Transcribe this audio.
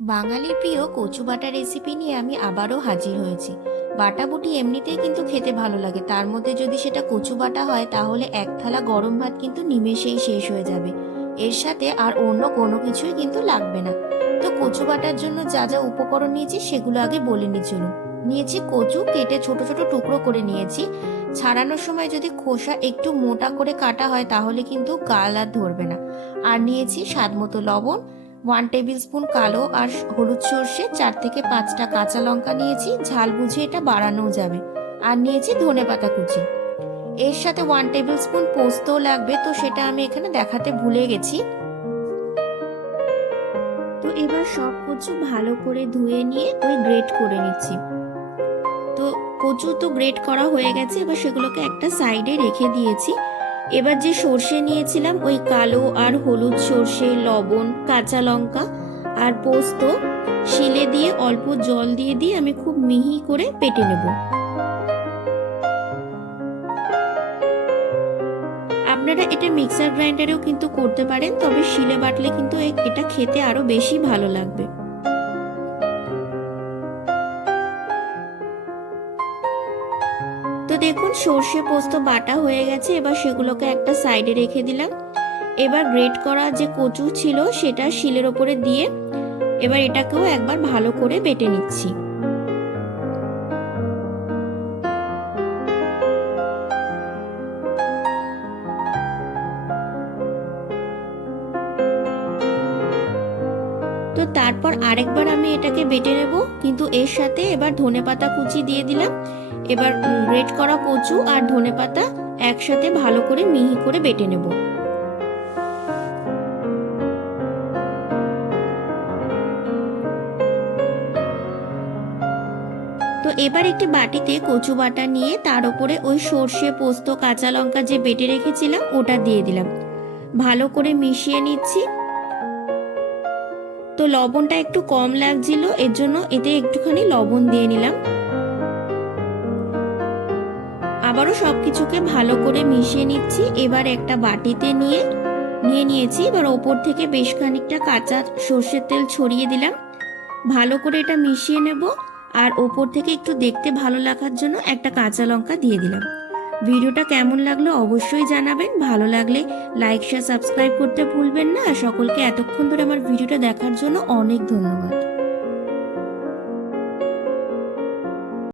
বাঙালির প্রিয় কচু বাটা রেসিপি নিয়ে আমি আবারও হাজির হয়েছি। বাটাবুটি এমনিতেই কিন্তু খেতে ভালো লাগে, তার মধ্যে যদি সেটা কচু বাটা হয় তাহলে এক থালা গরম ভাত কিন্তু নিমেষেই শেষ হয়ে যাবে। এর সাথে আর অন্য কোনো কিছুই কিন্তু লাগবে না। তো কচু বাটার জন্য যা যা উপকরণ নিয়েছি সেগুলো আগে বলে নিই চলুন। নিয়েছি কচু, কেটে ছোট ছোট টুকরো করে নিয়েছি। ছাড়ানোর সময় যদি খোসা একটু মোটা করে কাটা হয় তাহলে কিন্তু গাল আর ধরবে না। আর নিয়েছি স্বাদ মতো লবণ, 1 টেবিল স্পুন কালো আর হলুদ সর্ষে, 4 থেকে 5টা কাঁচা লঙ্কা নিয়েছি, ঝাল বুঝে এটা বাড়ানো যাবে। আর নিয়েছি ধনেপাতা কুচি। এর সাথে 1 টেবিল স্পুন পোস্তও লাগবে, তো সেটা আমি এখানে দেখাতে ভুলে গেছি। তো এবার সব কচু ভালো করে ধুয়ে নিয়ে গ্রেট করে নিচ্ছি। তো কচু তো গ্রেট করা হয়ে গেছে, এবার সেগুলোকে একটা সাইডে রেখে দিয়েছি। এবার যে সর্ষে নিয়েছিলাম ওই কালো আর হলুদ সর্ষে, লবণ, কাঁচা লঙ্কা আর পোস্ত শিলে দিয়ে অল্প জল দিয়ে আমি খুব মিহি করে বেটে নেব। আপনারা এটা মিক্সার গ্রাইন্ডারেও কিন্তু করতে পারেন, তবে শিলে বাটলে কিন্তু এটা খেতে আরো বেশি ভালো লাগবে। তো দেখুন সর্ষে পোস্ত বাটা হয়ে গেছে, এবার সেগুলোকে একটা সাইডে রেখে দিলাম। এবার গ্রেট করা যে কচু ছিল সেটা শিলের ওপরে দিয়ে এবার এটাকেও একবার ভালো করে বেটে নিচ্ছি। তো তারপর আরেকবার আমি এটাকে বেটে নেব, কিন্তু এর সাথে এবার ধনেপাতা কুচি দিয়ে দিলাম। এবার গ্রেট করা কচু আর ধনেপাতা একসাথে ভালো করে মিহি করে বেটে নেব। তো এবার একটি বাটিতে কচু বাটা নিয়ে তার উপরে ওই সর্ষে, পোস্ত, কাঁচা লঙ্কা যে বেটে রেখেছিলাম ওটা দিয়ে দিলাম। ভালো করে মিশিয়ে নিচ্ছি। তো লবণটা একটু কম লাগছিল, এর জন্য এতে একটুখানি লবণ দিয়ে নিলাম। আবারও সবকিছুকে ভালো করে মিশিয়ে নিচ্ছি। এবার একটা বাটিতে নিয়ে নিয়েছি। এবার ওপর থেকে বেশ খানিকটা কাঁচা সর্ষের তেল ছড়িয়ে দিলাম। ভালো করে এটা মিশিয়ে নেব। আর ওপর থেকে একটু দেখতে ভালো লাগার জন্য একটা কাঁচা লঙ্কা দিয়ে দিলাম। ভিডিওটা কেমন লাগলো অবশ্যই জানাবেন। ভালো লাগলে লাইক, শেয়ার, সাবস্ক্রাইব করতে ভুলবেন না। আর সকলকে এতক্ষণ ধরে আমার ভিডিওটা দেখার জন্য অনেক ধন্যবাদ।